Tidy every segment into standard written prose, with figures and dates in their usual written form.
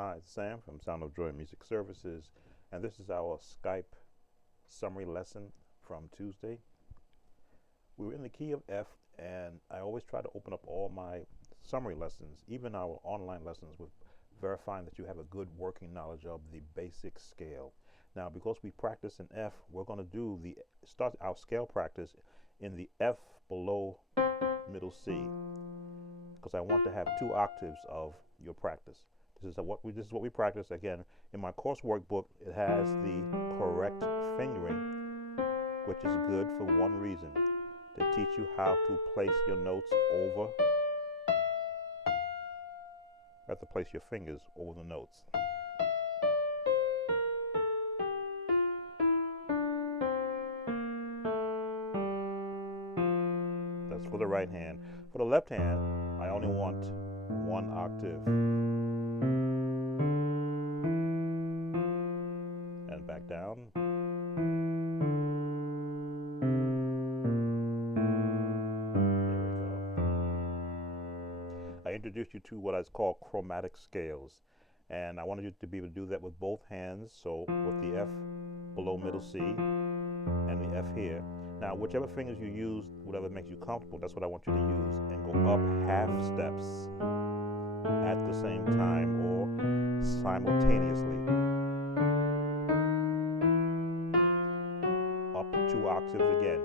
Hi, it's Sam from Sound of Joy Music Services, and this is our Skype summary lesson from Tuesday. We were in the key of F, and I always try to open up all my summary lessons, even our online lessons, with verifying that you have a good working knowledge of the basic scale. Now, because we practice in F, we're going to start our scale practice in the F below middle C, because I want to have 2 octaves of your practice. This is what we practice. Again, in my course workbook, it has the correct fingering, which is good for one reason: to teach you how to place your notes over. You have to place your fingers over the notes. That's for the right hand. For the left hand, I only want 1 octave. And back down. There we go. I introduced you to what I call chromatic scales, and I wanted you to be able to do that with both hands. So with the F below middle C and the F here. Now, whichever fingers you use, whatever makes you comfortable, that's what I want you to use, and go up half steps at the same time or simultaneously. Up 2 octaves again.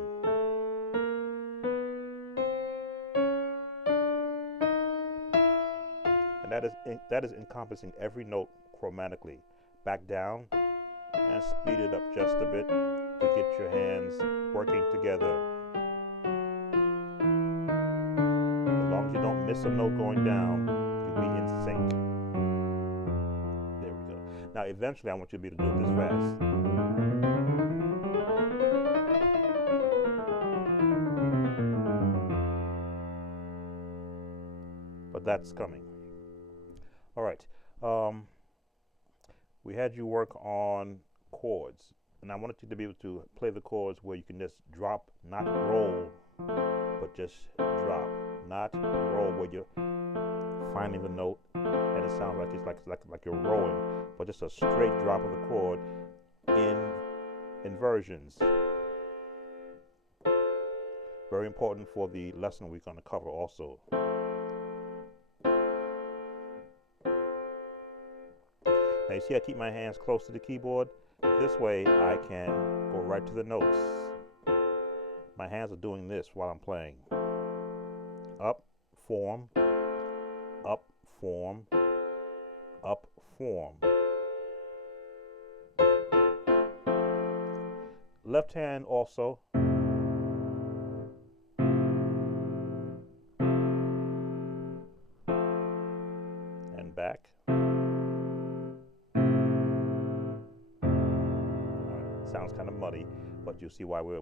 And that is encompassing every note chromatically. Back down and speed it up just a bit to get your hands working together. As long as you don't miss a note going down, you'll be in sync. There we go. Now, eventually, I want you to be able to do it this fast. But that's coming. All right. We had you work on chords, and I wanted you to be able to play the chords where you can just drop, not roll, but just drop, not roll, where you're finding the note and it sounds like it's like you're rolling, but just a straight drop of the chord in inversions. Very important for the lesson we're going to cover also. Now you see I keep my hands close to the keyboard. This way I can go right to the notes. My hands are doing this while I'm playing. Up, form, up, form, up, form. Left hand also. And back. Sounds kind of muddy, but you'll see why we're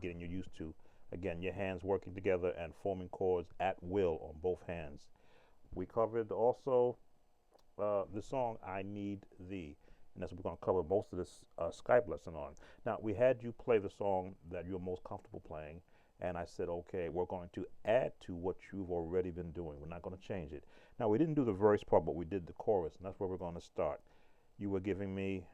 getting you used to, again, your hands working together and forming chords at will on both hands. We covered also the song I Need Thee, and that's what we're going to cover most of this Skype lesson on. Now, we had you play the song that you're most comfortable playing, and I said, okay, we're going to add to what you've already been doing. We're not going to change it. Now, we didn't do the verse part, but we did the chorus, and that's where we're going to start. You were giving me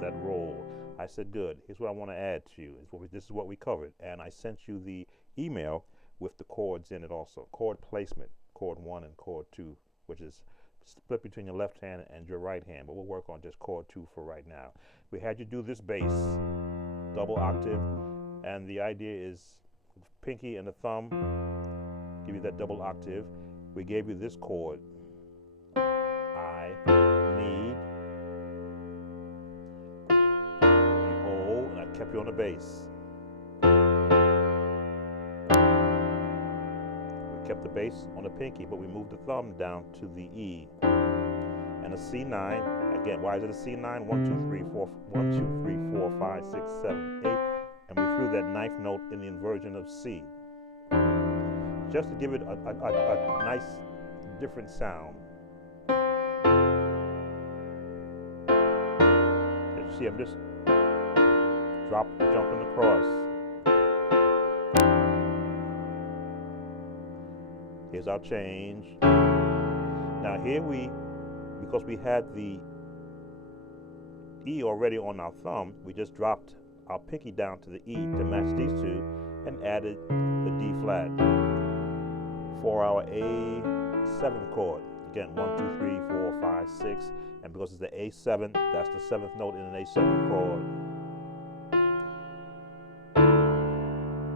that roll. I said, good. Here's what I want to add to you. This is what we covered. And I sent you the email with the chords in it also. Chord placement, chord 1 and chord 2, which is split between your left hand and your right hand. But we'll work on just chord 2 for right now. We had you do this bass, double octave. And the idea is pinky and the thumb give you that double octave. We gave you this chord. I need. Kept you on the bass. We kept the bass on the pinky, but we moved the thumb down to the E. And a C9, again, why is it a C9? 1, 2, 3, 4, 1, 2, 3, 4, 5, 6, 7, 8. And we threw that ninth note in the inversion of C. Just to give it a nice, different sound. As you see, I'm just jumping across. Here's our change. Now here because we had the E already on our thumb, we just dropped our pinky down to the E to match these two and added the D flat for our A7 chord. Again, 1, 2, 3, 4, 5, 6, and because it's the A7, that's the 7th note in an A7 chord.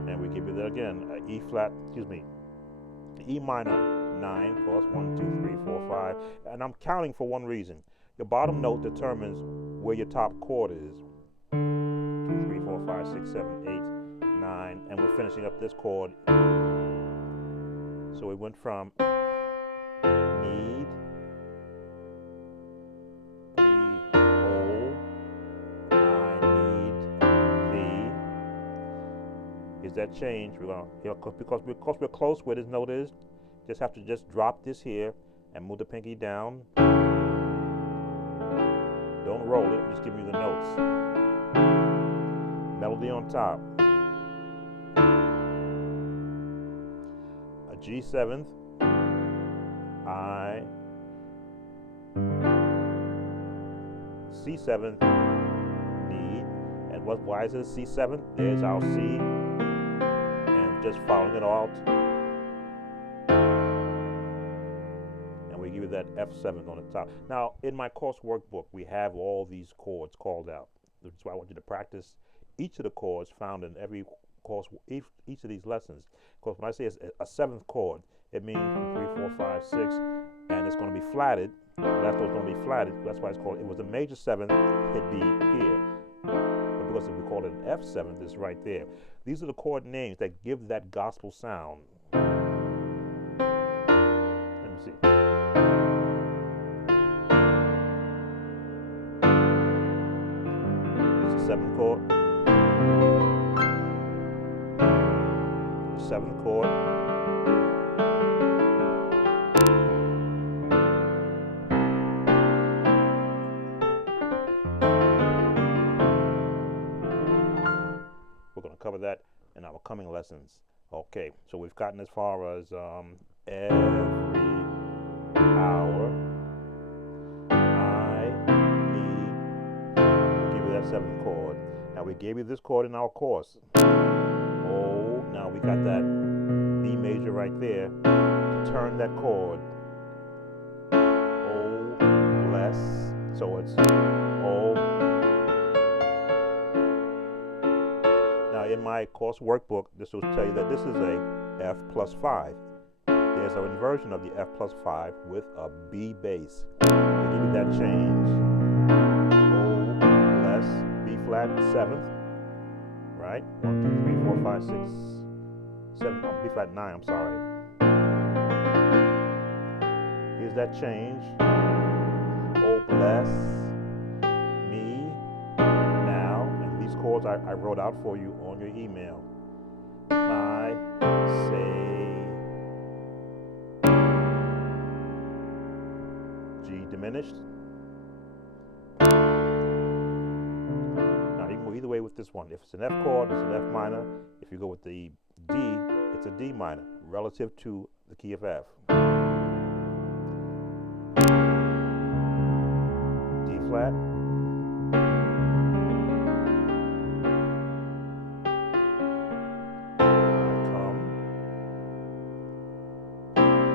And we give you that again, E flat, E minor 9, of course, 1, 2, 3, 4, 5, and I'm counting for one reason. Your bottom note determines where your top chord is. 2, 3, 4, 5, 6, 7, 8, 9, and we're finishing up this chord. So we went from need, oh, I need thee. Is that change? We're gonna, because we're close where this note is, just have to drop this here and move the pinky down. Don't roll it, just give me the notes. Melody on top. A G7th, I, C7th, need, and why is it C7th? There's our C, and just following it out. And we give you that F7 on the top. Now, in my course workbook, we have all these chords called out. That's why I want you to practice each of the chords found in every course, each of these lessons. Because when I say it's a 7th chord, it means 3, 4, 5, 6, and it's going to be flatted. The last note's going to be flatted. That's why it's called, it was a major 7th, it'd be here. But because if we call it an F7th, it's right there. These are the chord names that give that gospel sound. Let me see. It's a 7th chord. 7th chord. We're going to cover that in our coming lessons. Okay, so we've gotten as far as every hour I need. We'll give you that 7th chord. Now we gave you this chord in our course. Oh, now we got that B major right there to turn that chord. Oh, bless. So it's oh. Now in my course workbook, this will tell you that this is a F plus 5. There's an inversion of the F plus 5 with a B bass. To give you that change. Oh, bless. B flat 7th. Right? 1, 2, 3, 4, 5, 6, 7. B flat 9, I'm sorry. Here's that change. Oh, bless me now. And these chords I wrote out for you on your email. I say G diminished. Either way with this one. If it's an F chord, it's an F minor. If you go with the D, it's a D minor relative to the key of F. D flat. I come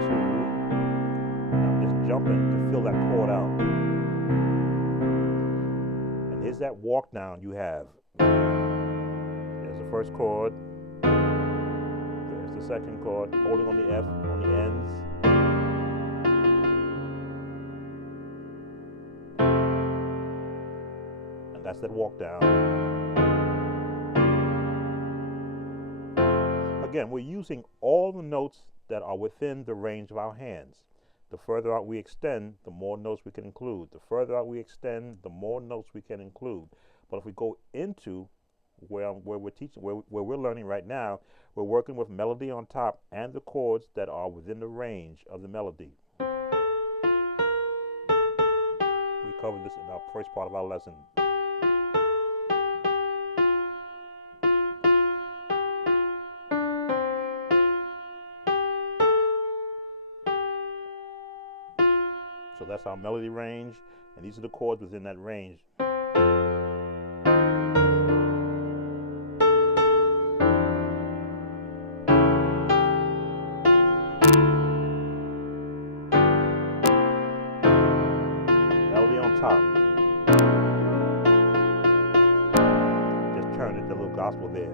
to. Now I'm just jumping to fill that chord out. Here's that walk down you have. There's the first chord. There's the second chord, holding on the F, on the ends. And that's that walk down. Again, we're using all the notes that are within the range of our hands. The further out we extend, the more notes we can include. The further out we extend, the more notes we can include. But if we go into where we're teaching, where we're learning right now, we're working with melody on top and the chords that are within the range of the melody. We covered this in our first part of our lesson. So that's our melody range, and these are the chords within that range. Melody on top. Just turn it, the little gospel there.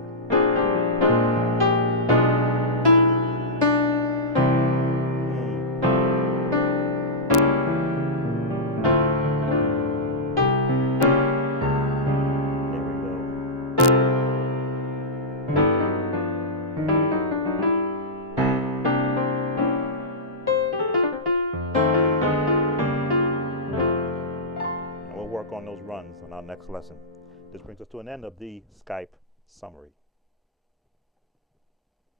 Work on those runs on our next lesson. This brings us to an end of the Skype summary.